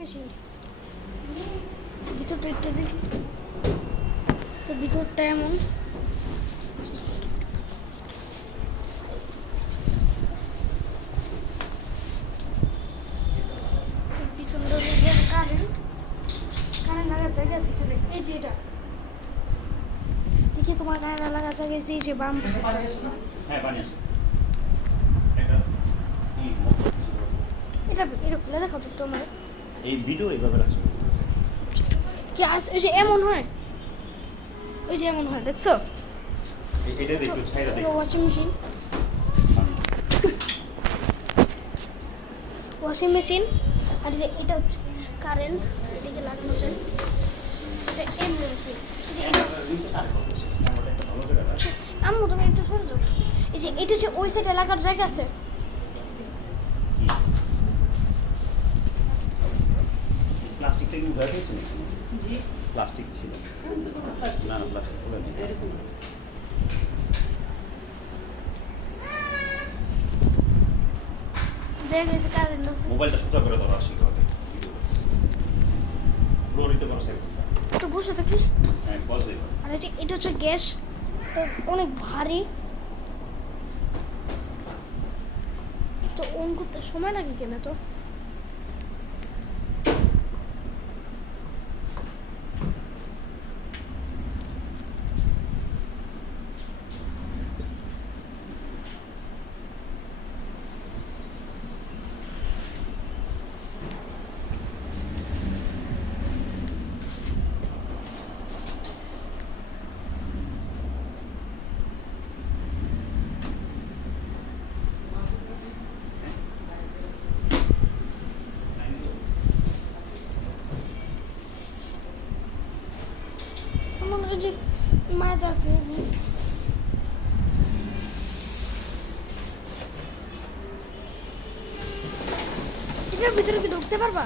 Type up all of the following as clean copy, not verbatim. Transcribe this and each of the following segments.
Machine ভিতরটা একটু দেখি, তো ভিতরটা এমন পিছনটা কারেন্ট লাগার জায়গা আছে এখানে। এই যে এটা দেখি তোমার কারেন্ট লাগার জায়গা আছে, এই যে বাম এটা এটা খুলে দেখো তো তোমার এই ভিডিও এইভাবে রাখছো কি আস ওই যে এমন হয়, ওই যে এমন হয় দেখছো, এটা দেখো ছাইরা দেখো ওয়াশিং মেশিন আর যে এটা হচ্ছে কারেন্ট এদিকে লাগানো যায়, এটা এমনি কি এই যে এটা আম্মু তুমি একটু সরে যাও, এই যে এটা যে ওই সাইডে লাগার জায়গা আছে, প্লাস্টিকটা কি উঠে গেছে জি প্লাস্টিক ছিল না না প্লাস্টিক খুলে দিই জায়গা আছে কারেন্ট আছে। মোবাইলটা সোজা করে ধরো আসি হবে ফ্লোরিতে করো সেভ একটু বসে থাকি। হ্যাঁ পজ দেই আর এই যে এটা হচ্ছে গ্যাস, অনেক ভারী, তো অন করতে সময় লাগে কেন তো? মনে হয় যে মাছ আছে, এটার ভিতরে কি ঢুকতে পারবা?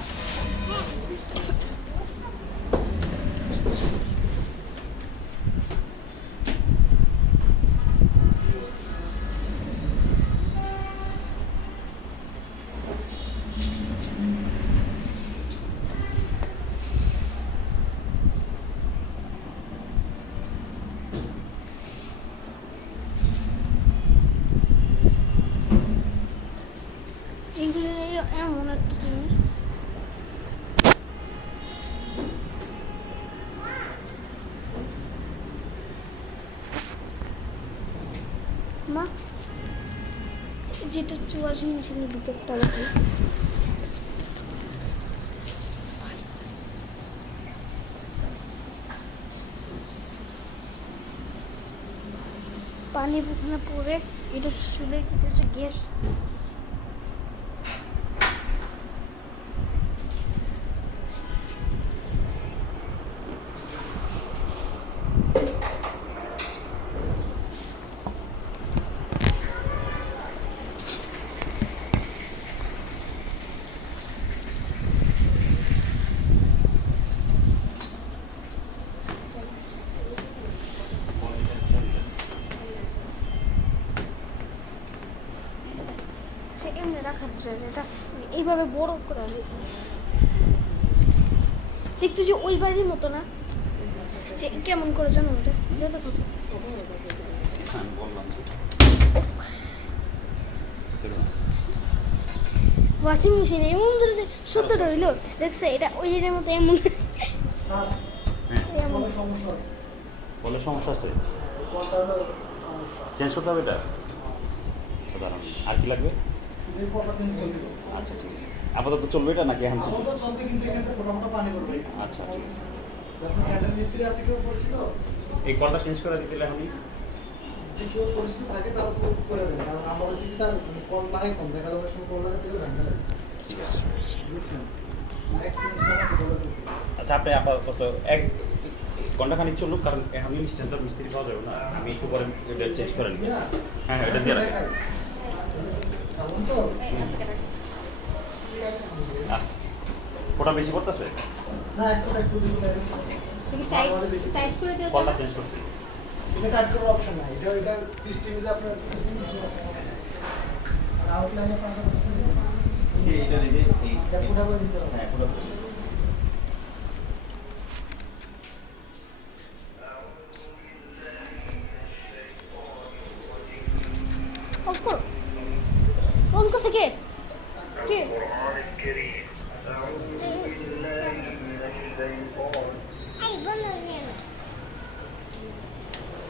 এমন একটা জিনিস মা, যেটা ওয়াশিং মেশিনের ভিতরটা দেখি, পানি ওখানে পড়ে, এটা হচ্ছে চুলের, এটা হচ্ছে গ্যাস। এমনি রাখা যায়, এটা এইভাবে বড় করা যায়, দেখতে যে ওই বাড়ির মতো না, যে কেমন করে জানো এটা যত কথা ওয়াশিং মেশিন এমন ধরেছে সত্যটা হইলো, দেখছে এটা ওই জিনিসের মতো এমন বলে সমস্যা আছে, চেঞ্জ করতে হবে এটা সাধারণ। আর কি লাগবে? আচ্ছা ঠিক আছে, আপাতত চলবে এটা নাকি এখন চলবে? আচ্ছা ঠিক আছে, এই কলটা চেঞ্জ করে দিতে এখনই ঠিক আছে। আচ্ছা আপনি আপাতত এক ঘন্টাখানিক চলুক, কারণ আমি ইনস্ট্যান্ট মিস্ত্রি পাওয়া যাবে না, আমি একটু পরে এটা চেঞ্জ করে নিচ্ছি। হ্যাঁ হ্যাঁ এটা দিয়ে রাখবেন। ওটা বেশি পড়তেছে, কলটা চেঞ্জ করতে এটা টাইট করার অপশন নাই, এটা সিস্টেমে যে আপনার আউটলাইনে পাঠাতে এই যে এটা এই যে এটা পুরো করে দিতে হবে। হ্যাঁ পুরো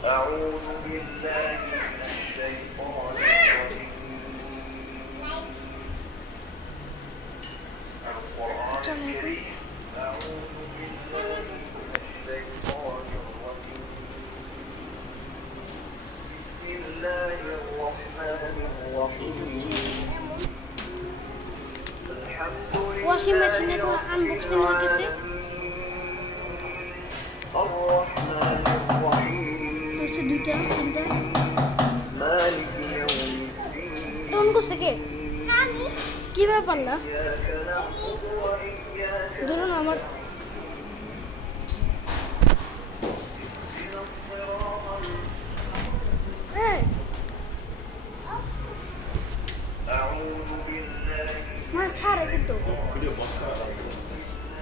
أعوذ بالله من الشيطان الرجيم القرآن الكريم أعوذ بالله من الشيطان الرجيم بسم الله الرحمن الرحيم الحمد ওয়াশিং لله মেশিনে পুরো আনবক্সিং হয়ে গেছে الرحمن الرحيم তো হচ্ছে দুইটা তিনটা مالك يوم الدين টোন করছে কে কি ব্যাপার না إياك نعبد وإياك ধরুন আমার نستعين الصراط হ্যাঁ أعوذ بالله মা ছাড়ে কিন্তু ভিডিও বন্ধ করা যাবে